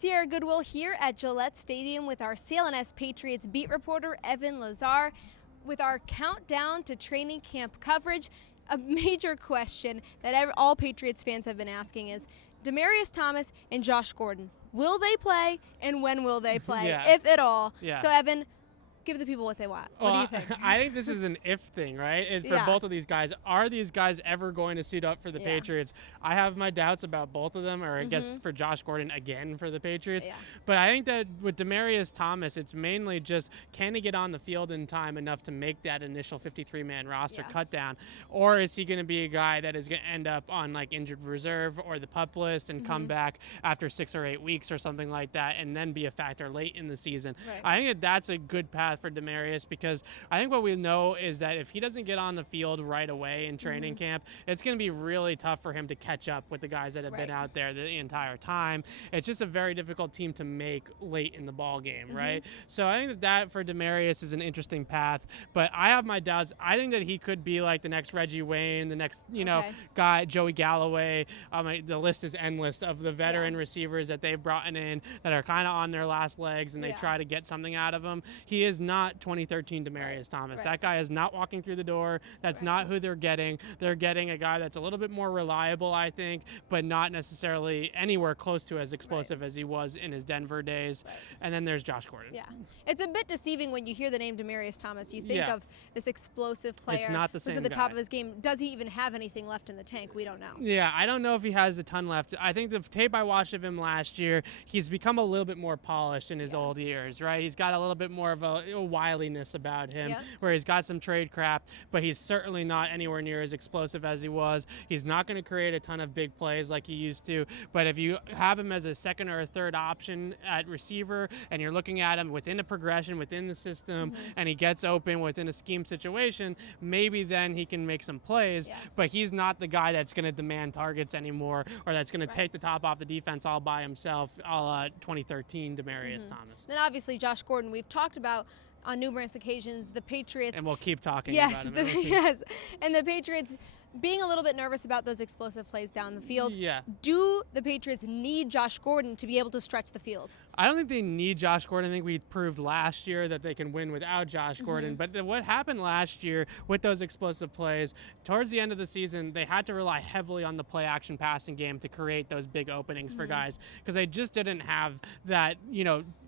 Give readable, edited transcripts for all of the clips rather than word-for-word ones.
Sierra Goodwill here at Gillette Stadium with our CLNS Patriots beat reporter Evan Lazar with our countdown to training camp coverage. A major question that all Patriots fans have been asking is Demaryius Thomas and Josh Gordon. Will they play and when will they play, if at all? Yeah. So Evan, give the people what they want. What do you think? I think this is an if thing, right? For both of these guys. Are these guys ever going to suit up for the Patriots? I have my doubts about both of them, or I guess for Josh Gordon again for the Patriots. But I think that with Demaryius Thomas, it's mainly just can he get on the field in time enough to make that initial 53-man roster cut down? Or is he going to be a guy that is going to end up on like injured reserve or the PUP list and come back after 6 or 8 weeks or something like that and then be a factor late in the season? I think that that's a good path for Demaryius, because I think what we know is that if he doesn't get on the field right away in training camp, it's going to be really tough for him to catch up with the guys that have been out there the entire time. It's just a very difficult team to make late in the ball game, right? So I think that for Demaryius is an interesting path, but I have my doubts. I think that he could be like the next Reggie Wayne, the next guy, Joey Galloway. The list is endless of the veteran receivers that they've brought in that are kind of on their last legs, and they try to get something out of him. He is not 2013 Demaryius Thomas. That guy is not walking through the door. That's not who they're getting. They're getting a guy that's a little bit more reliable, I think, but not necessarily anywhere close to as explosive as he was in his Denver days. And then there's Josh Gordon. Yeah, it's a bit deceiving when you hear the name Demaryius Thomas. You think of this explosive player. It's not the same at the guy. Top of his game. Does he even have anything left in the tank? We don't know. Yeah, I don't know if he has a ton left. I think the tape I watched of him last year, he's become a little bit more polished in his old years, right? He's got a little bit more of a wiliness about him, where he's got some trade craft, but he's certainly not anywhere near as explosive as he was. He's not going to create a ton of big plays like he used to, but if you have him as a second or a third option at receiver and you're looking at him within a progression, within the system, and he gets open within a scheme situation, maybe then he can make some plays, but he's not the guy that's going to demand targets anymore, or that's going to take the top off the defense all by himself, a la 2013 Demaryius Thomas. Then obviously Josh Gordon, we've talked about on numerous occasions the Patriots. And we'll keep talking about him. And the Patriots being a little bit nervous about those explosive plays down the field. Yeah. Do the Patriots need Josh Gordon to be able to stretch the field? I don't think they need Josh Gordon. I think we proved last year that they can win without Josh Gordon. But what happened last year with those explosive plays, towards the end of the season, they had to rely heavily on the play-action passing game to create those big openings for guys, because they just didn't have that,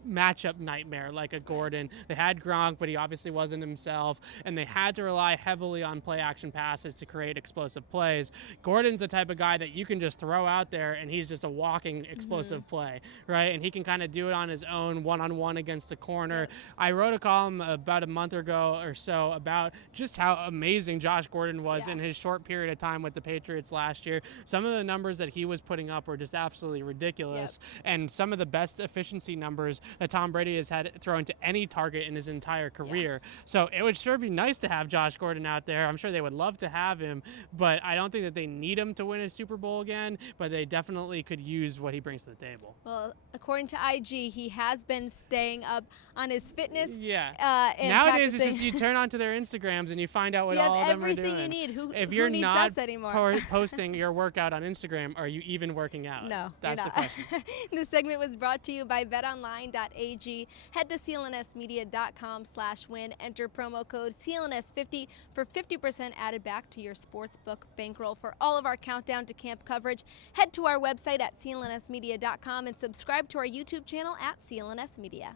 matchup nightmare like a Gordon. They had Gronk, but he obviously wasn't himself, and they had to rely heavily on play-action passes to create explosive plays. Gordon's the type of guy that you can just throw out there, and he's just a walking explosive play, right? And he can kind of do it on his own, one-on-one against the corner. I wrote a column about a month ago or so about just how amazing Josh Gordon was in his short period of time with the Patriots last year. Some of the numbers that he was putting up were just absolutely ridiculous, and some of the best efficiency numbers that Tom Brady has had thrown to any target in his entire career. So it would sure be nice to have Josh Gordon out there. I'm sure they would love to have him, but I don't think that they need him to win a Super Bowl again, but they definitely could use what he brings to the table. Well, according to IG, he has been staying up on his fitness. And practicing. nowadays it's just you turn onto their Instagrams and you find out what all of them are doing. Everything you need. If you're who needs not us anymore? posting your workout on Instagram, are you even working out? No, that's the question. This segment was brought to you by betonline.ag. Head to clnsmedia.com/win. Enter promo code CLNS50 for 50% added back to your sportsbook bankroll. For all of our countdown to camp coverage, head to our website at clnsmedia.com and subscribe to our YouTube channel at CLNS Media.